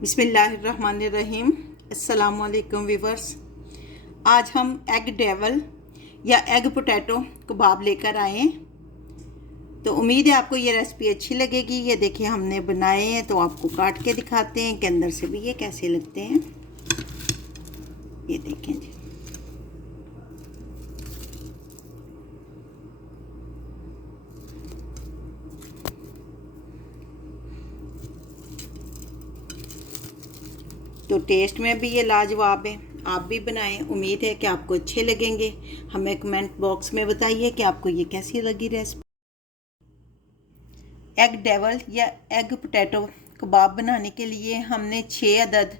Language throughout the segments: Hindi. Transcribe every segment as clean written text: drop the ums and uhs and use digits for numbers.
बिस्मिल्लाहिर्रहमानिर्रहीम। अस्सलामुअलैकुम व्यूवर्स। आज हम एग डेवल या एग पोटैटो कबाब लेकर आए हैं। तो उम्मीद है आपको ये रेसिपी अच्छी लगेगी। ये देखिए हमने बनाए हैं, तो आपको काट के दिखाते हैं कि अंदर से भी ये कैसे लगते हैं। ये देखें जी। तो टेस्ट में भी ये लाजवाब है। आप भी बनाएं, उम्मीद है कि आपको अच्छे लगेंगे। हमें कमेंट बॉक्स में बताइए कि आपको ये कैसी लगी रेसिपी। एग डेवल या एग पोटैटो कबाब बनाने के लिए हमने 6 अदद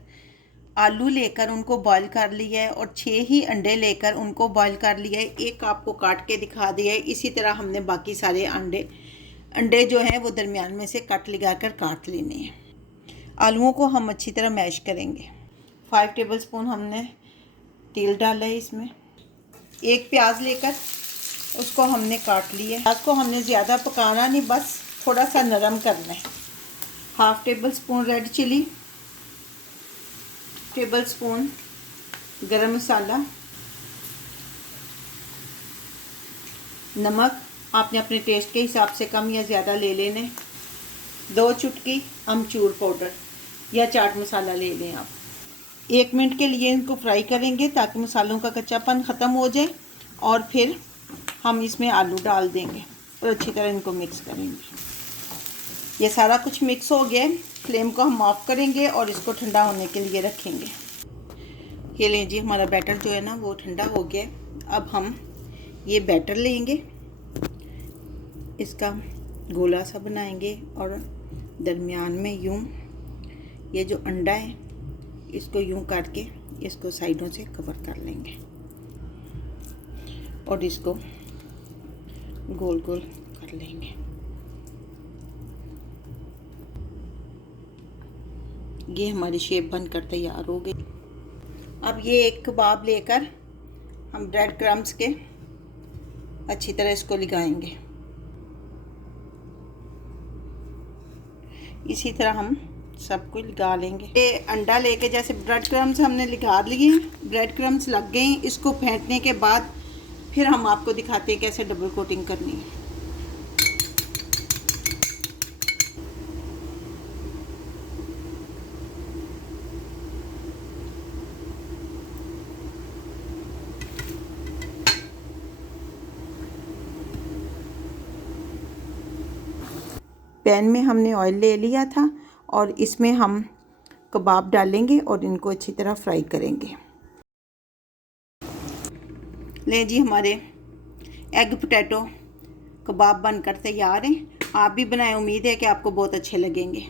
आलू लेकर उनको बॉईल कर लिया है और 6 ही अंडे लेकर उनको बॉईल कर लिया है। एक आपको काट के दिखा दिया है। इसी तरह हमने बाकी सारे अंडे जो हैं वो दरमियान में से कट लगा कर काट लेने हैं। आलूओं को हम अच्छी तरह मैश करेंगे। 5 टेबलस्पून हमने तेल डाला है इसमें। एक प्याज लेकर उसको हमने काट लिया है। प्याज को हमने ज़्यादा पकाना नहीं, बस थोड़ा सा नरम करना है। 1/2 टेबलस्पून रेड चिली, टेबलस्पून गरम मसाला, नमक आपने अपने टेस्ट के हिसाब से कम या ज़्यादा ले लेने। 2 चुटकी अमचूर पाउडर या चाट मसाला ले लें आप। 1 मिनट के लिए इनको फ्राई करेंगे ताकि मसालों का कच्चापन ख़त्म हो जाए, और फिर हम इसमें आलू डाल देंगे और अच्छी तरह इनको मिक्स करेंगे। ये सारा कुछ मिक्स हो गया है। फ्लेम को हम ऑफ करेंगे और इसको ठंडा होने के लिए रखेंगे। ये लें जी, हमारा बैटर जो है ना वो ठंडा हो गया है। अब हम ये बैटर लेंगे, इसका गोला सा बनाएंगे और दरमियान में यूं ये जो अंडा है इसको यूं काट के इसको साइडों से कवर कर लेंगे और इसको गोल गोल कर लेंगे। ये हमारी शेप बनकर तैयार हो गई। अब ये एक कबाब लेकर हम ब्रेड क्रम्स के अच्छी तरह इसको लगाएंगे। इसी तरह हम सबको लगा लेंगे। ये अंडा लेके जैसे ब्रेड क्रम्स हमने लगा लिए, ब्रेड क्रम्स लग गए। इसको फेंटने के बाद फिर हम आपको दिखाते हैं कैसे डबल कोटिंग करनी है। पैन में हमने ऑयल ले लिया था और इसमें हम कबाब डालेंगे और इनको अच्छी तरह फ्राई करेंगे। ले जी, हमारे एग पोटैटो कबाब बनकर तैयार हैं। आप भी बनाएं, उम्मीद है कि आपको बहुत अच्छे लगेंगे।